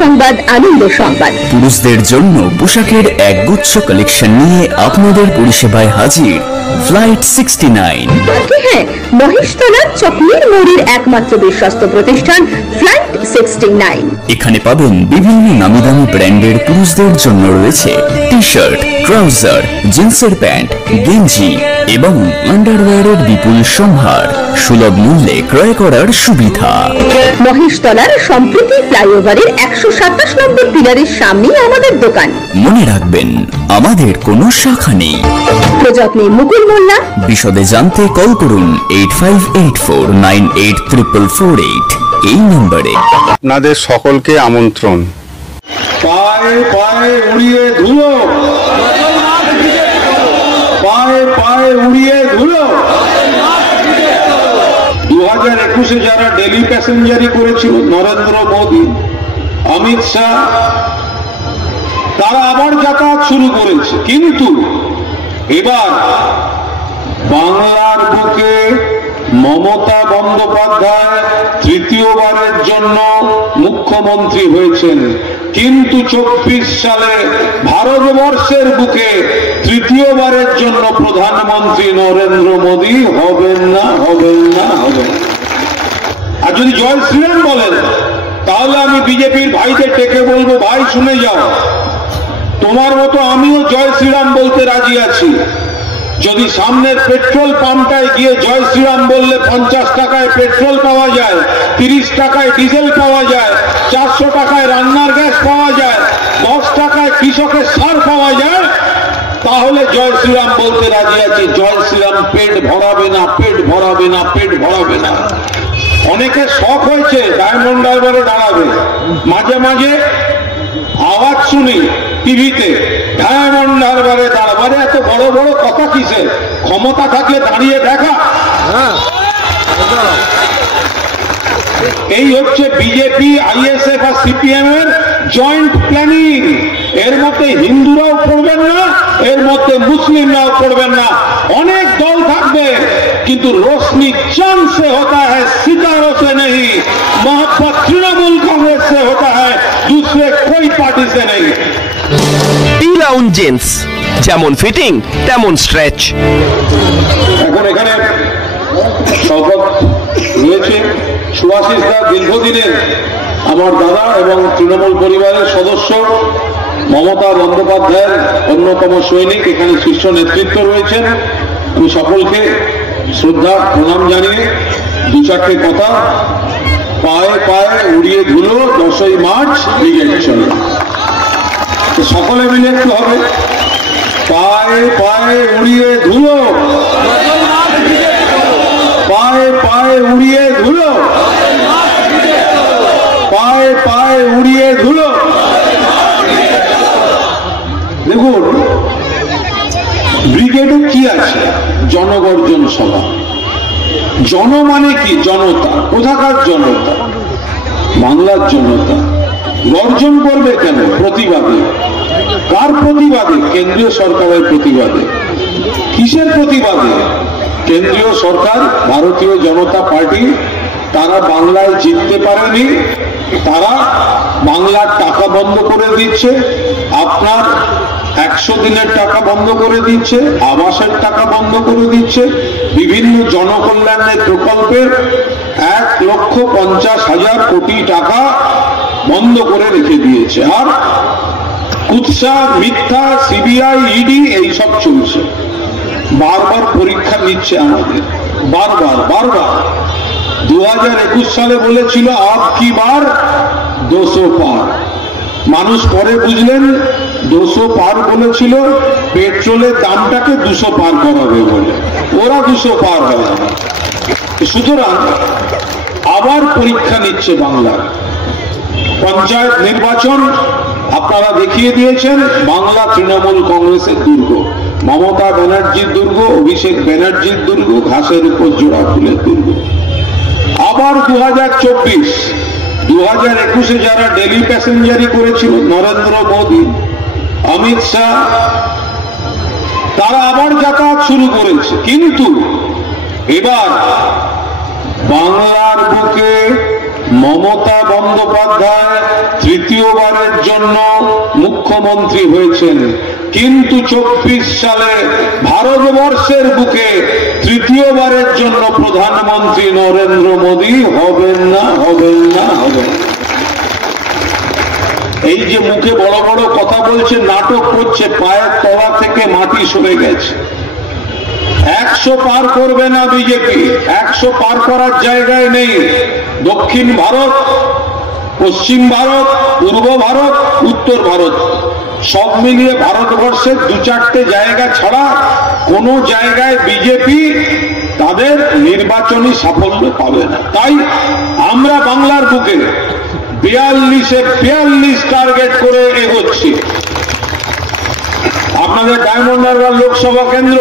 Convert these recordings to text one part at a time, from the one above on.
সংবাদ, আনন্দ সংবাদ। পুরুষদের জন্য পোশাকের একগুচ্ছ কালেকশন নিয়ে আপনাদের পরিষেবায় হাজির ফ্লাইট 69। হ্যাঁ, মহেশতলার চকমির মোড়ের একমাত্র বিশ্বস্ত প্রতিষ্ঠান ফ্লাইট 69। এখানে পাবেন বিভিন্ন নামি দামি ব্র্যান্ডের পুরুষদের জন্য রয়েছে টি শার্ট, ট্রাউজার, জিন্সের প্যান্ট, গেঞ্জি এবং আন্ডারওয়্যারের বিপুল সম্ভার, সুলভ মূল্যে ক্রয় করার সুবিধা। মহেশতলার সম্প্রতি ফ্লাইওভারের 127 নম্বর পিলারের সামনেই আমাদের দোকান। মনে রাখবেন, আমাদের কোনো শাখা নেই। প্রযত্নে মুকুল মোল্লা। বিশদে জানতে কল করুন 8584984448 এই নম্বরে। আপনাদের সকলকে আমন্ত্রণ। পায়ে পায়ে উড়িয়ে ধুলো, পায়ে পায়ে উড়িয়ে ধুলো। 2021-এ যারা ডেলি প্যাসেঞ্জারি করেছিল, নরেন্দ্র মোদী, অমিত শাহ, তারা আবার যাতায়াত শুরু করেছে। কিন্তু এবার বাংলার বুকে মমতা বন্দ্যোপাধ্যায় তৃতীয়বারের জন্য মুখ্যমন্ত্রী হয়েছেন, কিন্তু 24 সালে ভারতবর্ষের বুকে তৃতীয়বারের জন্য প্রধানমন্ত্রী নরেন্দ্র মোদী হবেন না, হবেন না, হবেন। আর যদি জয় শ্রীরাম বলেন, তাহলে আমি বিজেপির ভাইদের ডেকে বলবো, ভাই শুনে যাও, তোমার মতো আমিও জয় শ্রীরাম বলতে রাজি আছি। যদি সামনের পেট্রোল পাম্পটায় গিয়ে জয় শ্রীরাম বললে 50 টাকায় পেট্রোল পাওয়া যায়, 30 টাকায় ডিজেল পাওয়া যায়, 400 টাকায় রান্নার গ্যাস পাওয়া যায়, 10 টাকায় কৃষকের সার পাওয়া যায়, তাহলে জয় শ্রীরাম বলতে রাজি আছি। জয় শ্রীরাম পেট ভরাবে না, পেট ভরাবে না, পেট ভরাবে না। অনেকের শখ হয়েছে ডায়মন্ড হারবারে দাঁড়াবে। মাঝে মাঝে আওয়াজ শুনি টিভিতে, ডায়মন্ড হারবারে দাঁড়াবে। এত বড় বড় কথা কিসের? ক্ষমতা থাকলে দাঁড়িয়ে দেখা। এই হচ্ছে বিজেপি, আইএসএফ আর সিপিএম এর জয়েন্ট প্ল্যানিং। এর মধ্যে হিন্দুরাও পড়বেন না, এর মধ্যে মুসলিমরাও পড়বেন না। অনেক দল থাকবে, কিন্তু रोशनी चांद से होता है, सितारों से नहीं। मोहब्बत तृणमूल कांग्रेस से होता है, दूसरे कोई पार्टी से नहीं। টি-লাউন জিন্স, যেমন ফিটিং তেমন স্ট্রেচ। এখন এখানে শপথ রয়েছে সুভাষিস দা, দীর্ঘদিনের আমার দাদা এবং তৃণমূল পরিবারের সদস্য, মমতা বন্দ্যোপাধ্যায়ের অন্যতম সৈনিক। এখানে শীর্ষ নেতৃত্ব রয়েছেন। আমি সকলকে শ্রদ্ধা প্রণাম জানিয়ে দু চারটে কথা। পায়ে পায়ে উড়িয়ে ধুলো 10ই মার্চ ব্রিগেড চলো। সকলে মিলে একটু হবে, পায়ে পায়ে উড়িয়ে ধুলো, পায়ে পায়ে উড়িয়ে ধুলো, পায়ে পায়ে উড়িয়ে ধুলো। দেখুন, ব্রিগেডে কি আছে? জনগর্জন সভা। জন মানে কি? জনতা। কোথাকার জনতা? বাংলার জনতা। গর্জন করবে কেন? প্রতিবাদে। কার প্রতিবাদে? কেন্দ্রীয় সরকারের প্রতিবাদে। কিসের প্রতিবাদে? কেন্দ্রীয় সরকার, ভারতীয় জনতা পার্টি, তারা বাংলায় জিততে পারেনি, তারা বাংলার টাকা বন্ধ করে দিচ্ছে। আপনার 100 দিনের টাকা বন্ধ করে দিচ্ছে, আবাসের টাকা বন্ধ করে দিচ্ছে, বিভিন্ন জনকল্যাণের প্রকল্পের 1,50,000 কোটি টাকা বন্ধ করে রেখে দিয়েছে। আর কুৎসা, মিথ্যা, সিবিআই, ইডি এইসব চলছে। বারবার পরীক্ষা নিচ্ছে আমাদের, বারবার বারবার। 2021 সালে বলেছিল আব কি বার 200 পার। মানুষ পরে বুঝলেন 200 পার বলেছিল পেট্রোলের দামটাকে 200 পার করাবে বলে, ওরা 200 পার হয় না। সুতরাং আবার পরীক্ষা নিচ্ছে বাংলা। পঞ্চায়েত নির্বাচন আপনারা দেখিয়ে দিয়েছেন, বাংলা তৃণমূল কংগ্রেসের দুর্গ, মমতা ব্যানার্জির দুর্গ, অভিষেক ব্যানার্জির দুর্গ, ঘাসের উপর জোড়া ফুলের দুর্গ। আবার 2024, 2021-এ যারা ডেলি প্যাসেঞ্জারি করেছিল, নরেন্দ্র মোদী, অমিত শাহ, তারা আবার যাতায়াত শুরু করেছে। কিন্তু এবার বাংলার বুকে মমতা বন্দ্যোপাধ্যায় তৃতীয়বারের জন্য মুখ্যমন্ত্রী হয়েছেন, কিন্তু 24 সালে ভারতবর্ষের বুকে তৃতীয়বারের জন্য প্রধানমন্ত্রী নরেন্দ্র মোদী হবেন না, হবেন না, হবেন। এই যে মুখে বড় বড় কথা বলছে, নাটক করছে, পায়ের তলা থেকে মাটি সরে গেছে। 100 পার করবে না বিজেপি, 100 পার করার জায়গায় নেই। দক্ষিণ ভারত, পশ্চিম ভারত, পূর্ব ভারত, উত্তর ভারত সব মিলিয়ে ভারতবর্ষের 2-4টে জায়গা ছাড়া কোন জায়গায় বিজেপি তাদের নির্বাচনী সাফল্য পাবে না। তাই আমরা বাংলার বুকে 42 টার্গেট করে এগোচ্ছি। আপনাদের ডায়মন্ড হারবার লোকসভা কেন্দ্র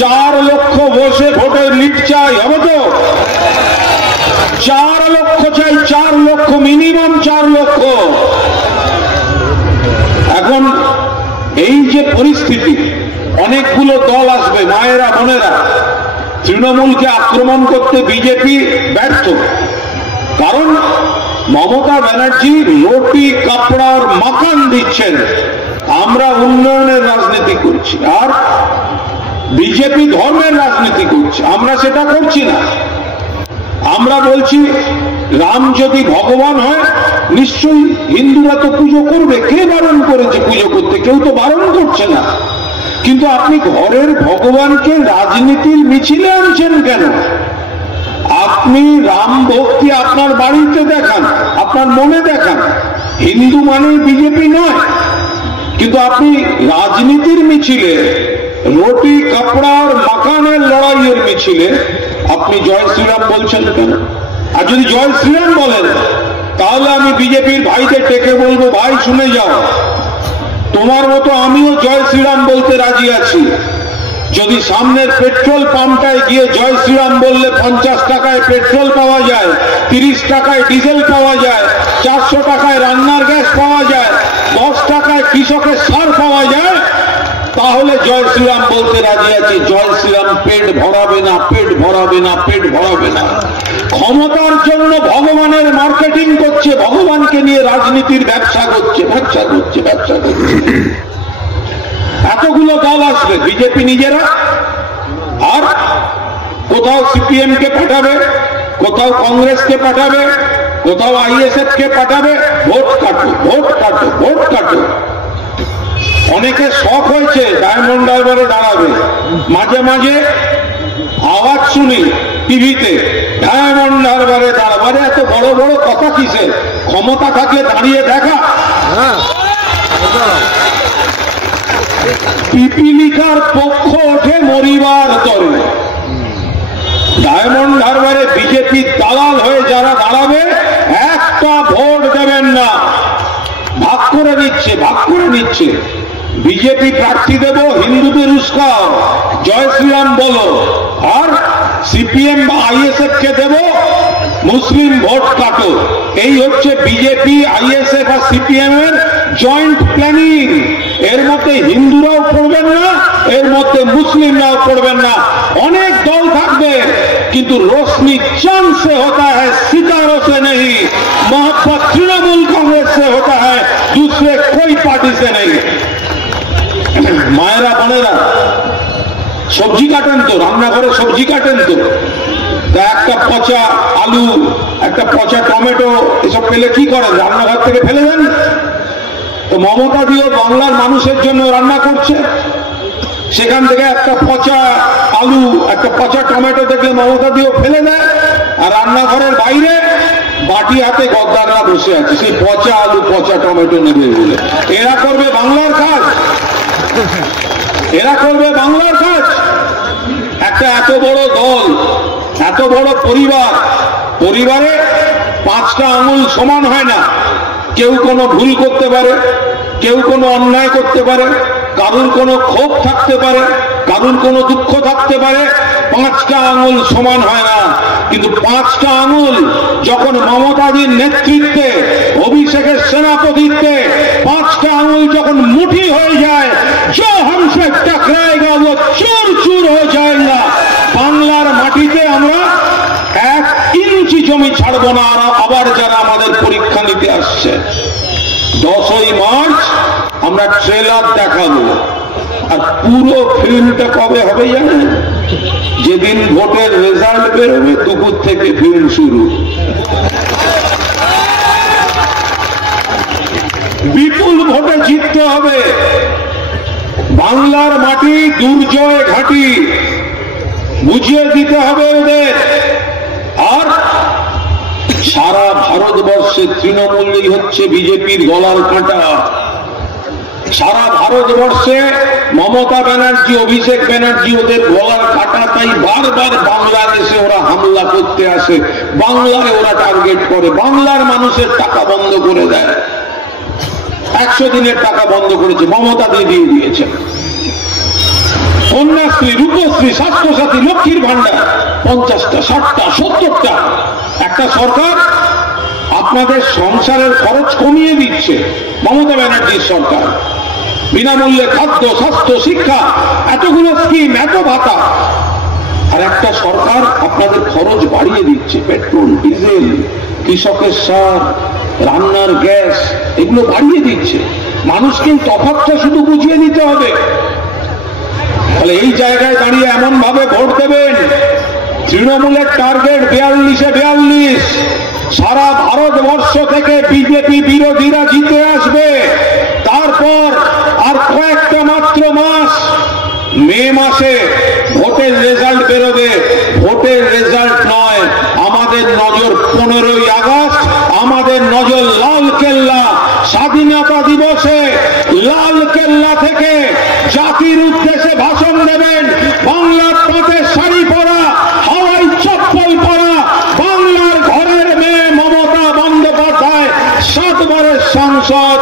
4 লক্ষ বসে ভোটের লিড চাই, হবে তো? 4 লক্ষ চাই, 4 লক্ষ, মিনিমাম 4 লক্ষ। এখন এই যে পরিস্থিতি, অনেকগুলো দল আসবে, মায়েরা বোনেরা, তৃণমূলকে আক্রমণ করতে বিজেপি ব্যর্থ। কারণ মমতা ব্যানার্জি রুটি কাপড়ার মাকান দিচ্ছেন, আমরা উন্নয়নের রাজনীতি করছি, আর বিজেপি ধর্মের রাজনীতি করছে। আমরা সেটা করছি না। আমরা বলছি রাম যদি ভগবান হয় নিশ্চয়ই হিন্দুরা তো পুজো করবে। কে বারণ করেছে পুজো করতে? কেউ তো বারণ করছে না। কিন্তু আপনি ঘরের ভগবানকে রাজনীতির মিছিলে আনছেন কেন? আপনি রাম ভক্তি আপনার বাড়িতে দেখান, আপনার মনে দেখান। হিন্দু মানে বিজেপি নয়, কিন্তু আপনি রাজনীতির মিছিলে, রুটি কাপড়ার মাকানের লড়াইয়ের মিছিলে আপনি জয় শ্রীরাম বলছেন কেন? আর যদি জয় শ্রীরাম বলেন, তাহলে আমি বিজেপির ভাইদের ডেকে বলবো, ভাই শুনে যাও, তোমার মতো আমিও জয় শ্রীরাম বলতে রাজি আছি। যদি সামনের পেট্রোল পাম্পটায় গিয়ে জয় শ্রীরাম বললে 50 টাকায় পেট্রোল পাওয়া যায়, 30 টাকায় ডিজেল পাওয়া যায়, 400 টাকায় রান্নার গ্যাস পাওয়া যায়, 10 টাকায় কৃষকের সার পাওয়া যায়, তাহলে জয় শ্রীরাম বলতে রাজি আছি। জয় শ্রীরাম পেট ভরাবে না, পেট ভরাবে না, পেট ভরাবে না। ক্ষমতার জন্য ভগবানের মার্কেটিং করছে, ভগবানকে নিয়ে রাজনীতির ব্যবসা করছে, ব্যবসা করছে, ব্যবসা করছে। এতগুলো দল আসবে, বিজেপি নিজেরা, আর কোথাও সিপিএম কে পাঠাবে, কোথাও কংগ্রেসকে পাঠাবে, কোথাও আইএসএফ কে পাঠাবে। ভোট কাটো, ভোট কাটো, ভোট কাটো। অনেকে শখ হয়েছে ডায়মন্ড হারবারে দাঁড়াবে। মাঝে মাঝে আওয়াজ শুনি টিভিতে, ডায়মন্ড হারবারে দাঁড়াবে। এত বড় বড় কথা কিসের? ক্ষমতা থাকলে দাঁড়িয়ে দেখা। পিপিলিকার পক্ষ ওঠে মরিবার তরে। ডায়মন্ড হারবারে বিজেপি দালাল হয়ে যারা দাঁড়াবে, একটা ভোট দেবেন না। ভাগ করে নিচ্ছে, ভাগ করে নিচ্ছে। বিজেপি প্রার্থী দেব, হিন্দুদের উস্কাও, জয় শ্রীরাম বলো। আর সিপিএম বা আইএসএফ কে দেব, মুসলিম ভোট কাটো। এই হচ্ছে বিজেপি, আইএসএফ আর সিপিএম এর জয়েন্ট প্ল্যানিং। এর মধ্যে হিন্দুরাও পড়বেন না, এর মধ্যে মুসলিমরাও পড়বেন না। অনেক দল থাকবে, কিন্তু रोशनी चांद से होता है, सितारों से नहीं। मोहब्बत तृणमूल कांग्रेस से होता है, दूसरे कोई पार्टी से नहीं। मायरा बनेरा सब्जी काटेन तो, रान्नाघरे सब्जी काटेन तो, একটা পচা আলু, একটা পচা টমেটো এসব পেলে কি করেন? রান্নাঘর থেকে ফেলে দেন। তো মমতা দিও বাংলার মানুষের জন্য রান্না করছে, সেখান থেকে একটা পচা আলু, একটা পচা টমেটো দেখলে মমতা দিও ফেলে দেয়। আর রান্নাঘরের বাইরে বাটি হাতে গদ্দাররা বসে আছে, সেই পচা আলু পচা টমেটো নেবে বলে। এরা করবে বাংলার কাজ, এরা করবে বাংলার কাজ। একটা এত বড় দল, এত বড় পরিবার, পরিবারে 5টা আঙুল সমান হয় না। কেউ কোনো ভুল করতে পারে, কেউ কোনো অন্যায় করতে পারে, কারুর কোনো ক্ষোভ থাকতে পারে, কারুর কোনো দুঃখ থাকতে পারে। 5টা আঙুল সমান হয় না। কিন্তু 5টা আঙুল যখন মমতাদির নেতৃত্বে, অভিষেকের সেনাপতিত্বে 5টা আঙুল যখন মুঠি হয়ে যায়, जो हमसे टकराएगा वो चूर चूर हो जाएगा। বাংলার মাটিতে আমরা 1 ইঞ্চি জমি ছাড়বো না আবার যারা আমাদের পরীক্ষা নিতে আসছে। 10ই মার্চ আমরা ট্রেলার দেখাবো, আর পুরো ফিল্মটা কবে হবে জানেন? যেদিন ভোটের রেজাল্ট বেরোবে দুপুর থেকে ফিল্ম শুরু। বিপুল ভোটে জিততে হবে। বাংলার মাটি দুর্জয় ঘাঁটি, বুঝিয়ে দিতে হবে ওদের। আর সারা ভারতবর্ষে তৃণমূলই হচ্ছে বিজেপির গলার কাঁটা। সারা ভারতবর্ষে মমতা ব্যানার্জি, অভিষেক ব্যানার্জি ওদের গলার কাঁটা। তাই বারবার বাংলাদেশে ওরা হামলা করতে আসে, বাংলায় ওরা টার্গেট করে, বাংলার মানুষের টাকা বন্ধ করে দেয়। 100 দিনের টাকা বন্ধ করেছে, মমতা দিয়ে দিয়েছে। কন্যাশ্রী, রূপশ্রী, স্বাস্থ্যসাথী, লক্ষ্মীর ভান্ডার 50টা, 60টা, 70টা। একটা সরকার আপনাদের সংসারের খরচ কমিয়ে দিচ্ছে, মমতা ব্যানার্জির সরকার। বিনামূল্যে খাদ্য, স্বাস্থ্য, শিক্ষা, এতগুলো স্কিম, এত ভাতা। আর একটা সরকার আপনাদের খরচ বাড়িয়ে দিচ্ছে, পেট্রোল, ডিজেল, কৃষকের সার, রান্নার গ্যাস, এগুলো বাড়িয়ে দিচ্ছে। মানুষকে তফাৎটা শুধু বুঝিয়ে দিতে হবে। তাহলে এই জায়গায় দাঁড়িয়ে এমন ভাবে ভোট দেবেন, তৃণমূলের টার্গেট 42-এ 42। সারা ভারতবর্ষ থেকে বিজেপি বিরোধীরা জিতে আসবে। তারপর আর কয়েকটা মাত্র মাস, মে মাসে ভোটের রেজাল্ট বেরোবে। ভোটের রেজাল্ট নয়, আমাদের নজর 15ই আগস্ট, আমাদের নজর লাল কেল্লা। স্বাধীনতা দিবসে লাল কেল্লা থেকে জাতির উদ্দেশ্যে ভাষণ দেবেন বাংলার তাঁতের শাড়ি পরা, হাওয়াই চপ্পল পরা, বাংলার ঘরের মেয়ে মমতা বন্দ্যোপাধ্যায়। 7 বারের সাংসদ,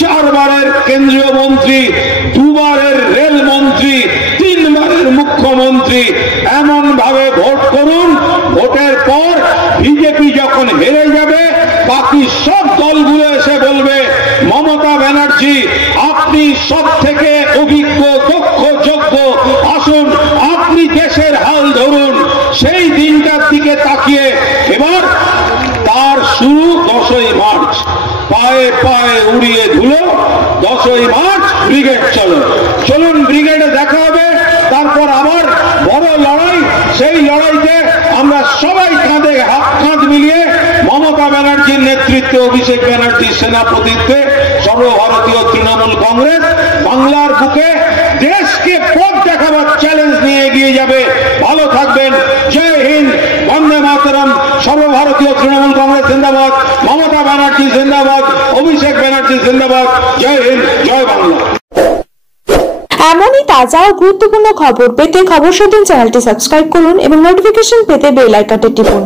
4 বারের কেন্দ্রীয় মন্ত্রী, 2 বারের রেলমন্ত্রী, 3 বারের মুখ্যমন্ত্রী। এমন ভাবে ভোট করুন, ভোটের পর বিজেপি যখন হেরে যাবে, বাকি সব দলগুলো এসে বলবে মমতা ব্যানার্জি আপনি সব থেকে অভিজ্ঞ, দক্ষ, যোগ্য, আসুন আপনি দেশের হাল ধরুন। সেই দিনটার দিকে তাকিয়ে এবার তার শুরু 10ই মার্চ। পায়ে পায়ে উড়িয়ে ধুলো 10ই মার্চ। ব্রিগেড চলো, চলুন ব্রিগেডে দেখা হবে। তারপর আবার বড় লড়াই। সেই লড়াইতে আমরা সবাই কাঁধে কাঁধ মিলিয়ে মমতা ব্যানার্জির নেতৃত্বে, অভিষেক ব্যানার্জির সেনাপতিত্বে সর্বভারতীয় তৃণমূল কংগ্রেস বাংলার বুকে দেশকে পথ দেখাবার চ্যালেঞ্জ নিয়ে এগিয়ে যাবে। ভালো থাকবেন। জয় হিন্দ, বন্দে মাতরম। সর্বভারতীয় তৃণমূল কংগ্রেস জিন্দাবাদ, মমতা ব্যানার্জি জিন্দাবাদ, অভিষেক ব্যানার্জি জিন্দাবাদ। জয় হিন্দ, জয় বাংলা। এমনই তাজা ও গুরুত্বপূর্ণ খবর পেতে খবর 17 চ্যানেলটি সাবস্ক্রাইব করুন এবং নোটিফিকেশন পেতে বেল আইকনটি টিপুন।